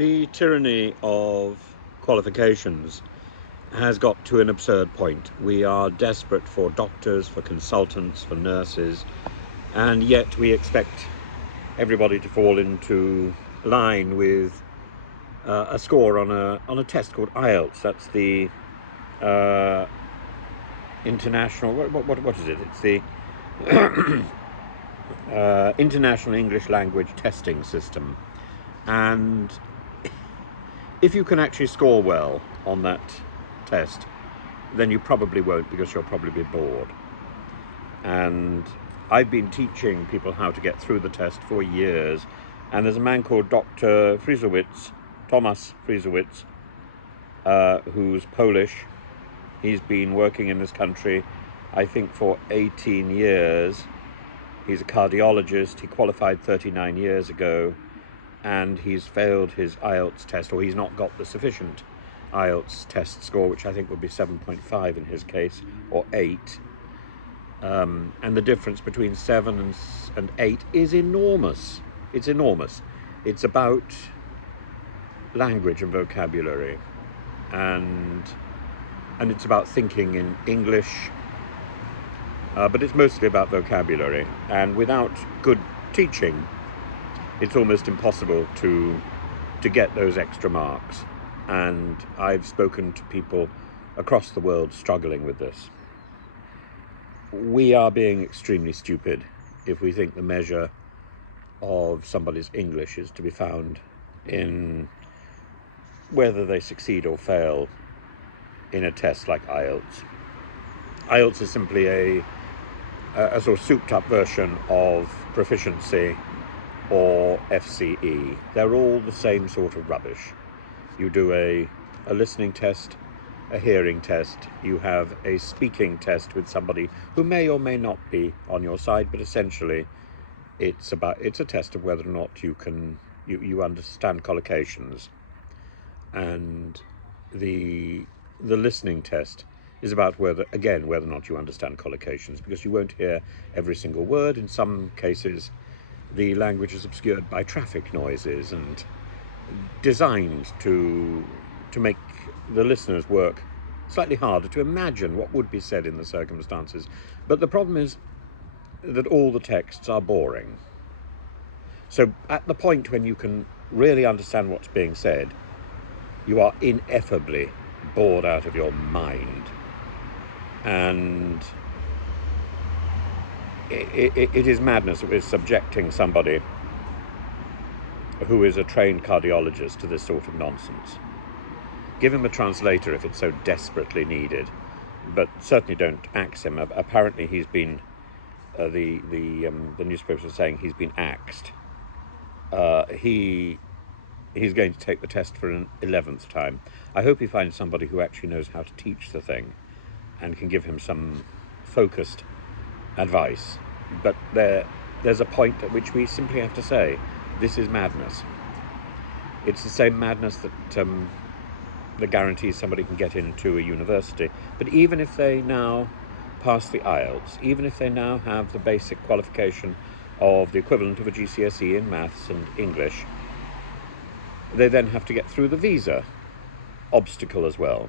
The tyranny of qualifications has got to an absurd point. We are desperate for doctors, for consultants, for nurses, and yet we expect everybody to fall into line with a score on a test called IELTS. That's the international. What is it? It's the International English Language Testing System, and if you can actually score well on that test, then you probably won't, because you'll probably be bored. And I've been teaching people how to get through the test for years, and there's a man called Dr. Thomas Friesowitz, who's Polish. He's been working in this country, I think, for 18 years. He's a cardiologist. He qualified 39 years ago, and he's failed his IELTS test, or he's not got the sufficient IELTS test score, which I think would be 7.5 in his case, or 8. And the difference between 7 and 8 is enormous. It's enormous. It's about language and vocabulary, and it's about thinking in English, but it's mostly about vocabulary. And without good teaching, it's almost impossible to get those extra marks. And I've spoken to people across the world struggling with this. We are being extremely stupid if we think the measure of somebody's English is to be found in whether they succeed or fail in a test like IELTS. IELTS is simply a sort of souped up version of proficiency or FCE. They're all the same sort of rubbish. You do a listening test, a hearing test, you have a speaking test with somebody who may or may not be on your side, but essentially it's a test of whether or not you understand collocations. And the listening test is about whether or not you understand collocations, because you won't hear every single word. In some cases, the language is obscured by traffic noises and designed to make the listeners work slightly harder to imagine what would be said in the circumstances. But the problem is that all the texts are boring. So at the point when you can really understand what's being said, you are ineffably bored out of your mind. And it is madness that we're subjecting somebody who is a trained cardiologist to this sort of nonsense. Give him a translator if it's so desperately needed, but certainly don't axe him. Apparently he's been, the newspapers are saying he's been axed. He's going to take the test for an 11th time. I hope he finds somebody who actually knows how to teach the thing and can give him some focused advice. But there's a point at which we simply have to say, this is madness. It's the same madness that guarantees somebody can get into a university. But even if they now pass the IELTS, even if they now have the basic qualification of the equivalent of a GCSE in maths and English, they then have to get through the visa obstacle as well.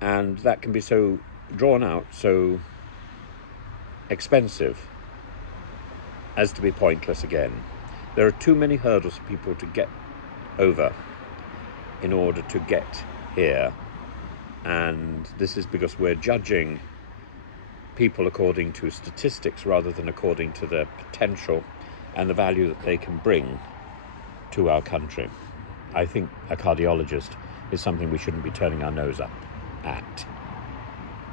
And that can be so drawn out, so expensive, as to be pointless again. There are too many hurdles for people to get over in order to get here. And this is because we're judging people according to statistics rather than according to their potential and the value that they can bring to our country. I think a cardiologist is something we shouldn't be turning our nose up at.